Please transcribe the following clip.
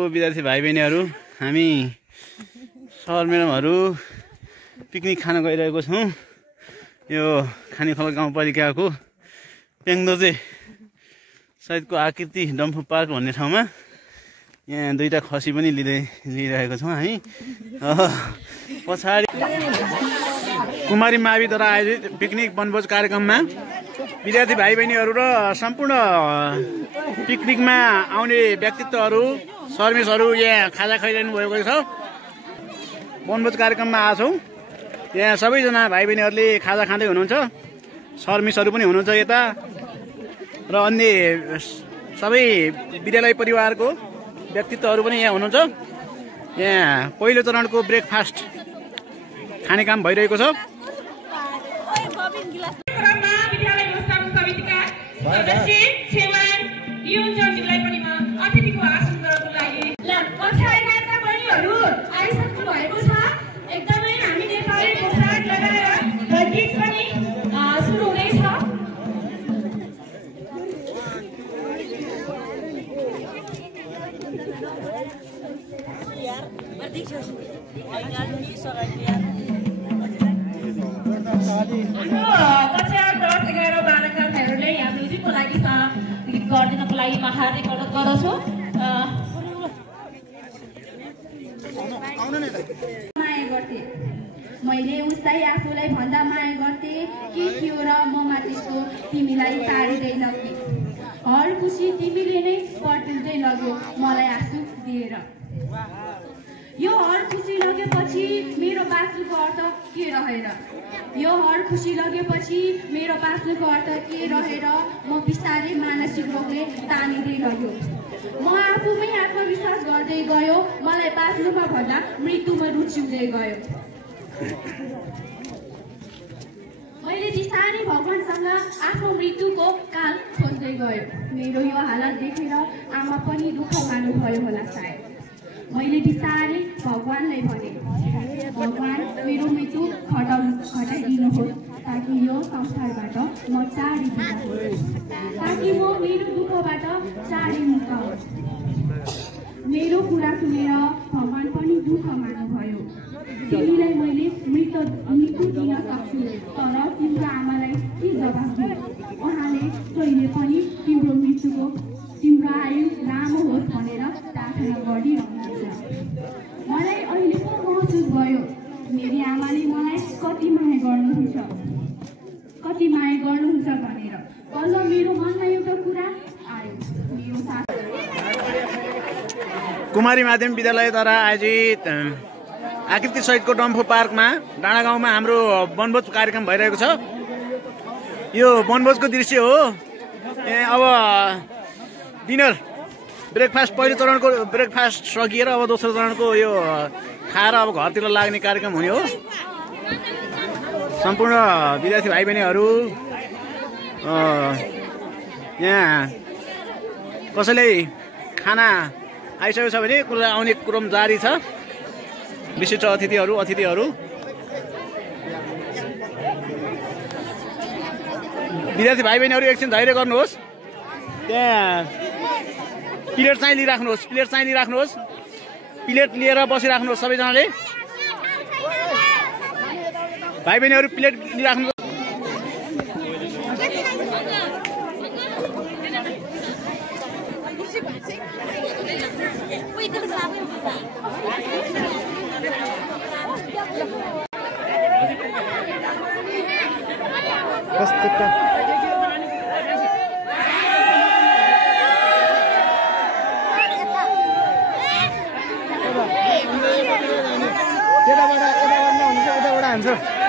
विद्यार्थी भाइ बहिनीहरू हामी सर म्याडमहरू पिकनिक खान गइरहेको छौँ। यो खानीखोला गाउँपालिकाको पेङदोजे सहितको आकृति डम्फु पार्क भन्ने ठाउँमा यहाँ दुईटा खसी पनि लिइरहेको छौँ हामी। पछाडि कुमारी माविद्वारा आयोजित पिकनिक वनभोज कार्यक्रममा विद्यार्थी भाइ बहिनीहरू र सम्पूर्ण पिकनिकमा आउने व्यक्तित्वहरू सर्भिसहरू यहाँ खाजा खाइरहनु भएको छ। वनभोज कार्यक्रममा आएको छौँ। यहाँ सबैजना भाइ बहिनीहरूले खाजा खाँदै हुनुहुन्छ। सर्भिसहरू पनि हुनुहुन्छ यता र अन्य सबै विद्यालय परिवारको व्यक्तित्वहरू पनि यहाँ हुनुहुन्छ। यहाँ पहिलो चरणको ब्रेकफास्ट खाने काम भइरहेको छ। गरिदिनको लागि हार्दिक अनुरोध गर्दछु। माया गर्थे मैले उसलाई आफूलाई भन्दा माया गर्थे के थियो र म माथिको तिमीलाई टाढिँदैन कि हर खुसी तिमीले नै पटिँदै लग्यो मलाई आँसु दिएर। यो हर खुसी लगेपछि मेरो बाँच्नुको अर्थ के रहेर? यो हर खुसी लगेपछि मेरो बाँच्नुको अर्थ के रहेर? म बिस्तारै मानसिक रोगले तानिँदै लग्यो। म आफूमै आत्मविश्वास गर्दै गयो। मलाई बाँच्नुमा भन्दा मृत्युमा रुचि हुँदै गयो। मैले बिस्तारै भगवानसँग आफ्नो मृत्युको काल खोज्दै गयो। मेरो यो हालत देखेर आमा पनि दुःख मान्नुभयो होला सायद। मैले बिस्तारै भगवानलाई भने, भगवान मेरो मृत्यु घटाइदिनुहोस् ताकि यो संसारबाट म चाँडै बिताओस्, ताकि म मेरो दुःखबाट चाँडै मुक्त होस्। मेरो कुरा सुनेर भगवान पनि दुःख मान्नुभयो। तिमीलाई मैले मृत्यु दिन सक्छु, तर तिम्रो आमालाई के जवाफ दिनु? उहाँले जहिले पनि तिम्रो मृत्युको तिम्रो आयु लामो होस् भनेर प्रार्थना गरिरहनुहुन्छ। मलाई अहिले पो महसुस भयो मेरी आमाले मलाई कति माया गर्नुहुन्छ भनेर। बल्ल मेरो मनमा एउटा कुरा आयो। मेरो साथी कुमारी माध्यमिक विद्यालयद्वारा आयोजित आकृति सहितको डम्फु पार्कमा डाँडागाउँमा हाम्रो वनभोज कार्यक्रम भइरहेको छ। यो वनभोजको दृश्य हो। अब डिनर ब्रेकफास्ट पहिलो चरणको ब्रेकफास्ट सकिएर अब दोस्रो चरणको यो खाएर अब घरतिर लाग्ने कार्यक्रम हुने हो। सम्पूर्ण विद्यार्थी भाइ बहिनीहरू यहाँ कसैलाई खाना आइसकेको छ भने आउने क्रम जारी छ। विशिष्ट अतिथिहरू विद्यार्थी भाइ बहिनीहरू एकछिन धैर्य गर्नुहोस्। त्यहाँ प्लेट चाहिँ लिइराख्नुहोस्। प्लेट लिएर बसिराख्नुहोस् सबैजनाले। भाइ बहिनीहरू प्लेट लिइराख्नु। यताबाट हुन्छ।